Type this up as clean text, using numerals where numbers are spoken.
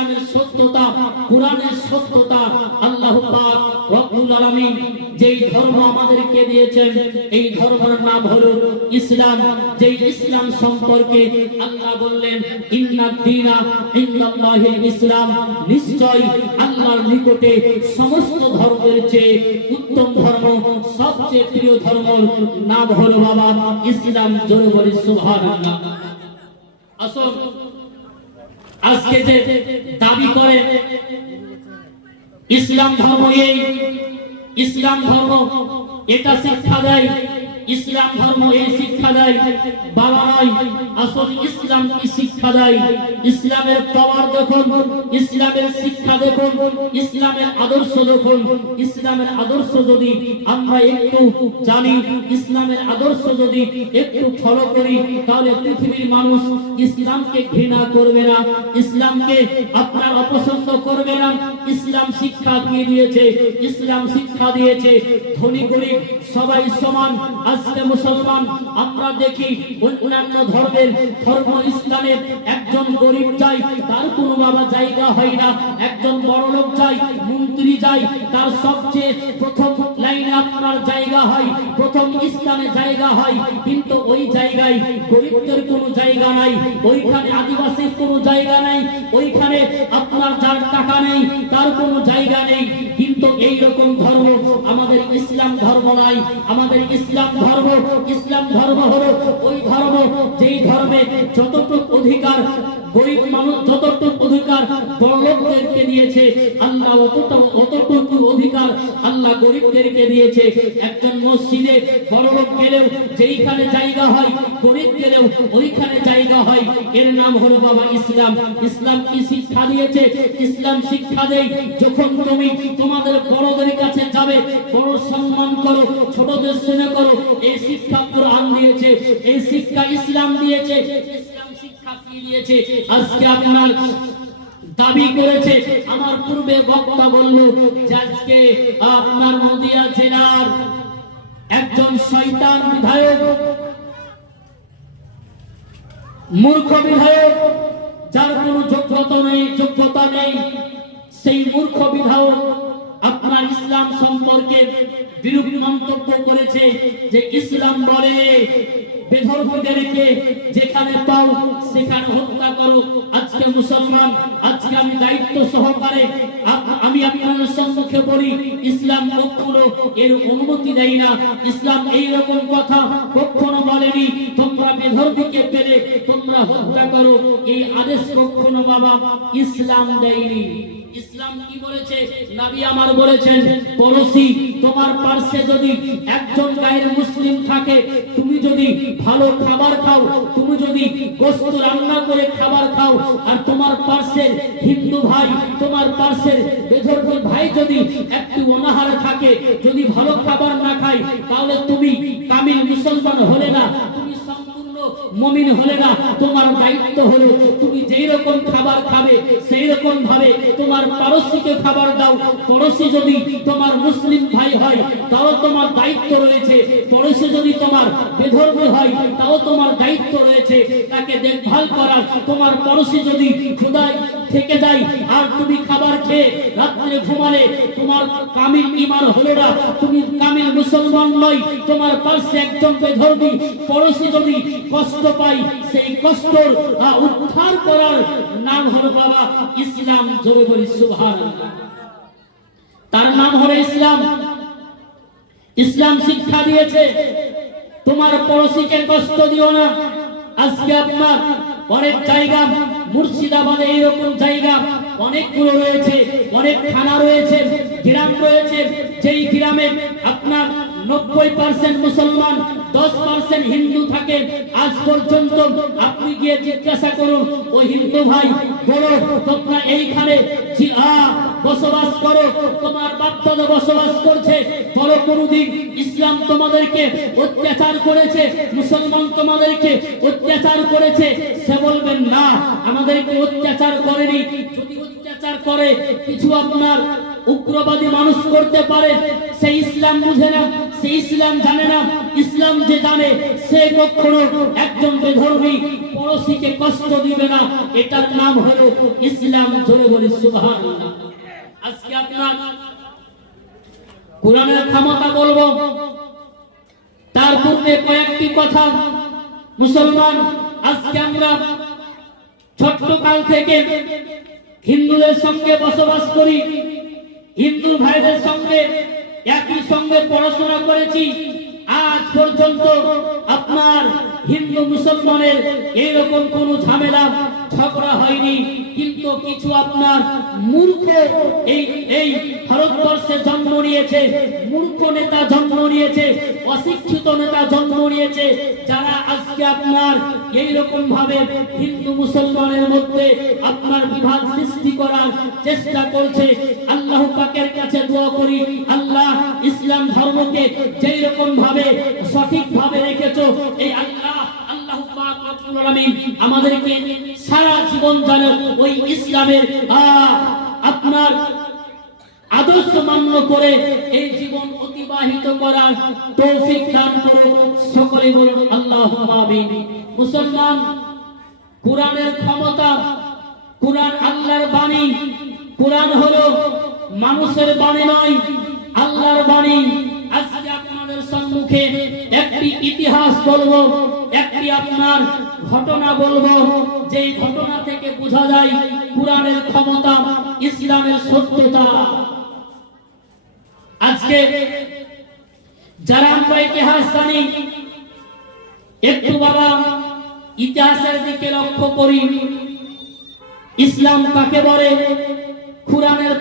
ইসলামের সত্যতা, কোরআনের সত্যতা। আল্লাহ পাক রব্বুল আলামিন যেই ধর্ম আমাদেরকে দিয়েছেন এই ধর্মের নাম হলো ইসলাম। যেই ইসলাম সম্পর্কে আল্লাহ বললেন ইন্নাদ দীনা ইনদাল্লাহিল ইসলাম, নিশ্চয় আল্লাহর নিকটে সমস্ত ধর্মের চেয়ে উত্তম ধর্ম, সবচেয়ে প্রিয় ধর্মের নাম হলো বাবা ইসলাম। জোরে বলি সুবহানাল্লাহ। আসল আজকে যে দাবি করে ইসলাম ধর্ম, এই ইসলাম ধর্ম এটা শিক্ষা দেয়, ইসলাম ধর্ম এই শিক্ষা দেয়, বাবা নয়। আসল ইসলাম কি শিক্ষা দেয়? ইসলামের পাওয়ার দেখুন, ইসলামের শিক্ষা দেখুন, ইসলামের আদর্শ দেখুন। ইসলামের আদর্শ যদি আমরা একটু জানি, ইসলামের আদর্শ যদি একটু ফলো করি, তাহলে পৃথিবীর মানুষ ইসলামকে ঘৃণা করবে না, ইসলামকে আপনার অপছন্দ করবে না। ইসলাম শিক্ষা দিয়ে দিয়েছে, ইসলাম শিক্ষা দিয়েছে ধনী গরিব সবাই সমান। আজকে মুসলমান আমরা দেখি অন্যান্য ধর্মের ধর্ম ইসলামের একজন গরিব চাই তার কোনো বাবা জায়গা হয় না, একজন বড় লোক চাই, মন্ত্রী চাই, তার সবচেয়ে প্রথম লাইনে আপনার জায়গা হয়, প্রথম স্থানে জায়গা হয়। কিন্তু ওই জায়গায় গরিবদের কোনো জায়গা নাই, ওইখানে আদিবাসীর কোনো জায়গা নাই, ওইখানে আপনার যার টাকা নেই তার কোনো জায়গা নেই। কিন্তু এই রকম ধর্ম আমাদের ইসলাম ধর্ম নাই। আমাদের ইসলাম ধর্ম, ইসলাম ধর্ম হলো ওই ধর্ম যেই ধর্মে যতটুকু অধিকার গরিব মানুষ, যতটুকু অধিকার বড়লোকদেরকে দিয়েছে আল্লাহ অতটুকু অধিকার আল্লাহ গরিবদেরকে দিয়েছে। একজন মসজিদে বড়লোক গেলেও যেইখানে জায়গা হয়, গরিব গেলেও ওইখানে জায়গা হয়। এর নাম হলো বাবা ইসলাম। ইসলাম কি শিক্ষা দিয়েছে? ইসলাম শিক্ষা দেয় যখন তুমি তোমাদের বড়দের কাছে যাবে, বড় সম্মান করো, ছোটদের স্নেহ করো। এই শিক্ষা কোরআন দিয়েছে, এই শিক্ষা ইসলাম দিয়েছে। ইসলাম শিক্ষা কি দিয়েছে? আজকে আপনার দাবি করেছে, আমার পূর্বে বক্তা বলল যে আজকে আপনার নদিয়া জেলার একজন শয়তান বিধায়ক, মূর্খ বিধায়ক, যার কোনো যোগ্যতা নেই, সেই মূর্খ বিধায়ক আপনার ইসলাম সম্পর্কে বিরূপ মন্তব্য করেছে যে ইসলাম বলে বেধর্মীদেরকে যেখানে পাও সেখানে হত্যা করো। আজকে মুসলমান, আজকে আমি দায়িত্ব সহকারে আমি আপনাদের সম্মুখে বলি, ইসলাম কখনো এর অনুমতি দেয় না। ইসলাম এই রকম কথা কখনো বলেনি তোমরা বেধর্মীকে পেলে তোমরা হত্যা করো, এই আদেশ কখনো বাবা ইসলাম দেয়নি। ইসলাম কি বলেছে? নবী আমার বলেছেন, পড়োশি তোমার পার্শ্বে যদি একজন গায়ের মুসলিম থাকে, তুমি যদি ভালো খাবার খাও, তুমি যদি গোশত রান্না করে খাবার খাও, আর তোমার পার্শ্বের হিন্দু ভাই, তোমার পার্শ্বের বেধর্মী ভাই যদি একটু অনাহারে থাকে, যদি ভালো খাবার না খায়, তাহলে তুমি কামিল মুসলমান হলে না, তুমি সম্পূর্ণ মুমিন হলে না। তোমার দায়িত্ব হলো তুমি যেই রকম খাবার খাবে সেই রকম ভাবে তোমার পড়োশিকে খাবার দাও। পড়োশি যদি তোমার মুসলিম ভাই হয় তাও তোমার দায়িত্ব রয়েছে, পড়োশি যদি তোমার বেধর্মী হয় তাও তোমার দায়িত্ব রয়েছে তাকে দেখভাল করার। তোমার পড়োশি যদি ক্ষুধায় থেকে যায় আর তুমি খাবার খেয়ে রাত্রে ঘুমালে, তোমার কামিল ঈমান হলো না, তুমি কামিল মুসলমান নয়। তোমার পাশে একজন বেধর্মী পড়োশি যদি কষ্ট পায়, সেই কষ্ট উদ্ধার করার নাম হলো বাবা ইসলাম। জোরে বলি সুবহানাল্লাহ। তার নাম হলো ইসলাম। ইসলাম শিক্ষা দিয়েছে তোমার পড়োশিকে কষ্ট দিও না। আজকে আপনার অনেক জায়গা, মুর্শিদাবাদে এইরকম জায়গা অনেকগুলো রয়েছে, অনেক থানা রয়েছে, গ্রাম রয়েছে, যেই গ্রামে আপনার 90% মুসলমান, 10% হিন্দু থাকে। আজ পর্যন্ত আপনি গিয়ে জিজ্ঞাসা করুন, ওই হিন্দু ভাই বলো তোমরা এইখানে বসবাস করো, তোমার বাপ-দাদা বসবাস করছে, বলো কোনদিন ইসলাম তোমাদেরকে অত্যাচার করেছে, মুসলমান তোমাদেরকে অত্যাচার করেছে? সে বলবেন না, আমাদেরকে অত্যাচার করেনি। যদি অত্যাচার করে, কিছু আপনার উগ্রবাদী মানুষ করতে পারে, সেই ইসলাম বুঝে না, সে ইসলাম জানে না। ইসলাম যে জানে সে কখনো একজন বেধর্মী পড়োশিকে কষ্ট দিবে না। এটার নাম হলো ইসলাম। জোরে বলি সুবহানাল্লাহ। আজকে আপনার কোরআনের ক্ষমতা বলবো, তার পূর্বে কয়েকটি কথা। মুসলমান, আজকে আমরা ছোট্টকাল থেকে হিন্দুদের সঙ্গে বসবাস করি, হিন্দু ভাইদের সঙ্গে একই সঙ্গে পড়াশোনা করেছি। আজ পর্যন্ত আপনার হিন্দু মুসলমানের এইরকম কোনো ঝামেলা ঝগড়া হয়নি। কিন্তু কিছু আপনার মূর্খ এই ভারতবর্ষে জন্ম নিয়েছে, মূর্খ নেতা জন্ম নিয়েছে, অশিক্ষিত নেতা জন্ম নিয়েছে, যারা আজকে আপনার এইরকম ভাবে হিন্দু মুসলমানের মধ্যে আপনার বিভাদ সৃষ্টি করার চেষ্টা করছে। আল্লাহ পাকের কাছে দোয়া করি, আল্লাহ ইসলাম ধর্মকে যেই রকম ভাবে সঠিক ভাবে রেখেছো, এই আল্লাহ পাক রব্বুল আলামিন আমাদেরকে সারা জীবন যেন ওই ইসলামের আপনার আদর্শ মান্য করে এই জীবন অতিবাহিত করার তৌফিক দান করুন। সকলে বলুন আল্লাহুম্মা আমিন। মুসলমান, কোরআনের ক্ষমতা, কোরআন আল্লাহর বাণী। কোরআন হলো মানুষের বাণী নয়, আল্লাহর বাণী। আজকে আপনাদের সম্মুখে একটি ইতিহাস বলবো, একটি আপনার ঘটনা বলবো, যেই ঘটনা থেকে বোঝা যায় কোরআনের ক্ষমতা, ইসলামের সত্যতা। আজকে যারা আমরা ইতিহাস জানি, একটু বাবা ইতিহাসের দিকে লক্ষ্য করি। ইসলাম কাকে বলে? কোরআনের